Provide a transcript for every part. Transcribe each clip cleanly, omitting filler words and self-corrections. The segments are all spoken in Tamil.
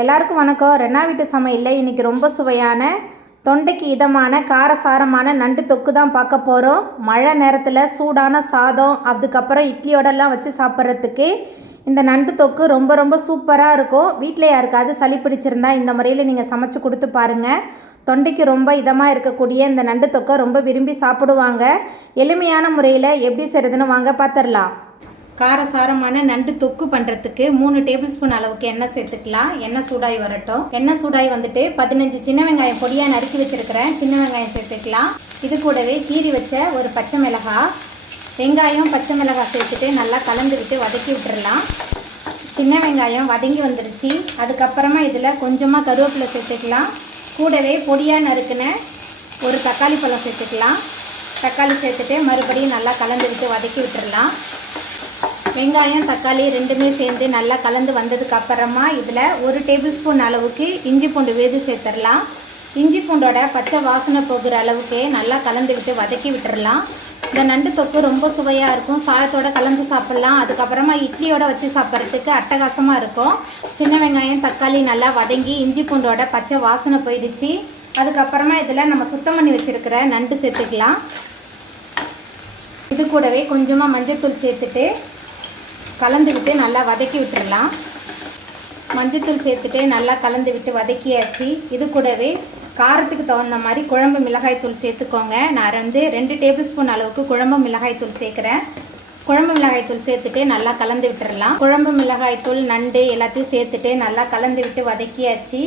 எல்லாருக்கும் வணக்கம். ரென்னா வீட்டு சமையலில் இன்றைக்கி ரொம்ப சுவையான தொண்டைக்கு இதமான காரசாரமான நண்டு தொக்கு தான் பார்க்க போகிறோம். மழை நேரத்தில் சூடான சாதம் அதுக்கப்புறம் இட்லியோடலாம் வச்சு சாப்பிட்றதுக்கு இந்த நண்டு தொக்கு ரொம்ப ரொம்ப சூப்பராக இருக்கும். வீட்டில் யாருக்காவது சளி பிடிச்சிருந்தா இந்த முறையில் நீங்கள் சமைச்சு கொடுத்து பாருங்கள். தொண்டைக்கு ரொம்ப இதமாக இருக்கக்கூடிய இந்த நண்டு தொக்கை ரொம்ப விரும்பி சாப்பிடுவாங்க. எளிமையான முறையில் எப்படி செய்கிறதுன்னு வாங்க பார்த்துடலாம். காரசாரமான நண்டு தொக்கு பண்ணுறதுக்கு 3 டேபிள் ஸ்பூன் அளவுக்கு எண்ணெய் சேர்த்துக்கலாம். எண்ணெய் சூடாகி வரட்டும். எண்ணெய் சூடாகி வந்துட்டு 15 சின்ன வெங்காயம் பொடியாக நறுக்கி வச்சுருக்கிறேன். சின்ன வெங்காயம் சேர்த்துக்கலாம். இது கூடவே கீறி வச்ச ஒரு பச்சை மிளகாய், வெங்காயம் பச்சை மிளகாய் சேர்த்துட்டு நல்லா கலந்து விட்டு வதக்கி விட்டுடலாம். சின்ன வெங்காயம் வதங்கி வந்துடுச்சு. அதுக்கப்புறமா இதில் கொஞ்சமாக கருவேப்பிலை சேர்த்துக்கலாம். கூடவே பொடியாக நறுக்கின ஒரு தக்காளி பழம் சேர்த்துக்கலாம். தக்காளி சேர்த்துட்டு மறுபடியும் நல்லா கலந்து விட்டு வதக்கி விட்டுடலாம். வெங்காயம் தக்காளி ரெண்டுமே சேர்ந்து நல்லா கலந்து வந்ததுக்கு அப்புறமா இதில் 1 டேபிள் ஸ்பூன் அளவுக்கு இஞ்சி பூண்டு விழுது சேர்த்துடலாம். இஞ்சி பூண்டோட பச்சை வாசனை போகிற அளவுக்கு நல்லா கலந்து விட்டு வதக்கி விட்டுடலாம். இந்த நண்டு தொக்கு ரொம்ப சுவையாக இருக்கும். சாதத்தோடு கலந்து சாப்பிட்லாம். அதுக்கப்புறமா இட்லியோடு வச்சு சாப்பிட்றதுக்கு அட்டகாசமாக இருக்கும். சின்ன வெங்காயம் தக்காளி நல்லா வதங்கி இஞ்சி பூண்டோட பச்சை வாசனை போயிடுச்சு. அதுக்கப்புறமா இதில் நம்ம சுத்தம் பண்ணி வச்சுருக்கிற நண்டு சேர்த்துக்கலாம். இது கூடவே கொஞ்சமாக மஞ்சள்தூள் சேர்த்துட்டு கலந்து விட்டு நல்லா வதக்கி விட்டுடலாம். மஞ்சள்தூள் சேர்த்துட்டு நல்லா கலந்து விட்டு வதக்கியாச்சு. இது கூடவே காரத்துக்கு தகுந்த மாதிரி குழம்பு மிளகாய்த்தூள் சேர்த்துக்கோங்க. நான் 2 டேபிள் ஸ்பூன் அளவுக்கு குழம்பு மிளகாய்த்தூள் சேர்க்குறேன். குழம்பு மிளகாய்த்தூள் சேர்த்துட்டு நல்லா கலந்து விட்டுடலாம். குழம்பு மிளகாய்த்தூள் நண்டு எல்லாத்தையும் சேர்த்துட்டு நல்லா கலந்து விட்டு வதக்கியாச்சு.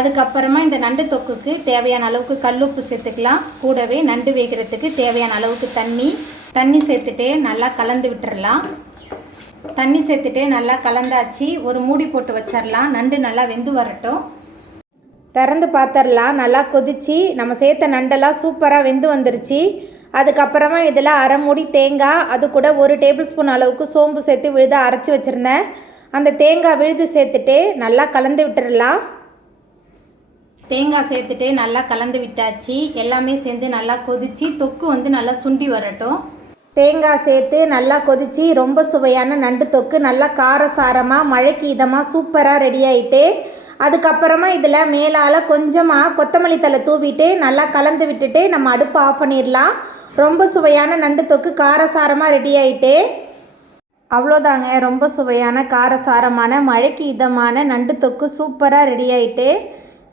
அதுக்கப்புறமா இந்த நண்டு தொக்குக்கு தேவையான அளவுக்கு கல்லுப்பு சேர்த்துக்கலாம். கூடவே நண்டு வேகிறதுக்கு தேவையான அளவுக்கு தண்ணி சேர்த்துட்டு நல்லா கலந்து விட்டுடலாம். தண்ணி சேர்த்துட்டு நல்லா கலந்தாச்சு. ஒரு மூடி போட்டு வச்சிடலாம். நண்டு நல்லா வெந்து வரட்டும். திறந்து பார்த்துடலாம். நல்லா கொதிச்சு நம்ம சேர்த்த நண்டெல்லாம் சூப்பராக வெந்து வந்துருச்சு. அதுக்கப்புறமா இதில் அரை மூடி தேங்காய், அது கூட 1 டேபிள் ஸ்பூன் அளவுக்கு சோம்பு சேர்த்து விழுத அரைச்சி வச்சுருந்தேன். அந்த தேங்காய் விழுது சேர்த்துட்டு நல்லா கலந்து விட்டுடலாம். தேங்காய் சேர்த்துட்டு நல்லா கலந்து விட்டாச்சு. எல்லாமே சேர்ந்து நல்லா கொதிச்சு தொக்கு நல்லா சுண்டி வரட்டும். தேங்காய் சேர்த்து நல்லா கொதிச்சு ரொம்ப சுவையான நண்டு தொக்கு நல்லா காரசாரமாக மழைக்கு இதமாக சூப்பராக ரெடி ஆகிட்டு, அதுக்கப்புறமா இதில் மேலால் கொஞ்சமாக கொத்தமல்லி தழை தூவிட்டு நல்லா கலந்து விட்டுட்டு நம்ம அடுப்பு ஆஃப் பண்ணிடலாம். ரொம்ப சுவையான நண்டு தொக்கு காரசாரமாக ரெடி ஆகிட்டு அவ்வளோதாங்க. ரொம்ப சுவையான காரசாரமான மழைக்கு இதமான நண்டு தொக்கு சூப்பராக ரெடி ஆகிட்டு,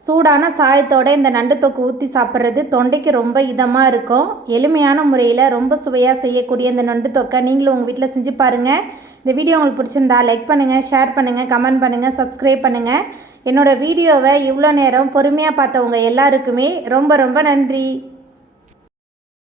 சூடான சாயத்தோடு இந்த நண்டு தொக்கு ஊற்றி சாப்பிட்றது தொண்டைக்கு ரொம்ப இதமாக இருக்கும். எளிமையான முறையில் ரொம்ப சுவையாக செய்யக்கூடிய இந்த நண்டு தொக்கை நீங்களும் உங்கள் வீட்டில் செஞ்சு பாருங்கள். இந்த வீடியோ உங்களுக்கு பிடிச்சிருந்தா லைக் பண்ணுங்கள், ஷேர் பண்ணுங்கள், கமெண்ட் பண்ணுங்கள், சப்ஸ்கிரைப் பண்ணுங்கள். என்னோடய வீடியோவை இவ்வளோ நேரம் பொறுமையாக பார்த்தவங்க எல்லாருக்குமே ரொம்ப ரொம்ப நன்றி.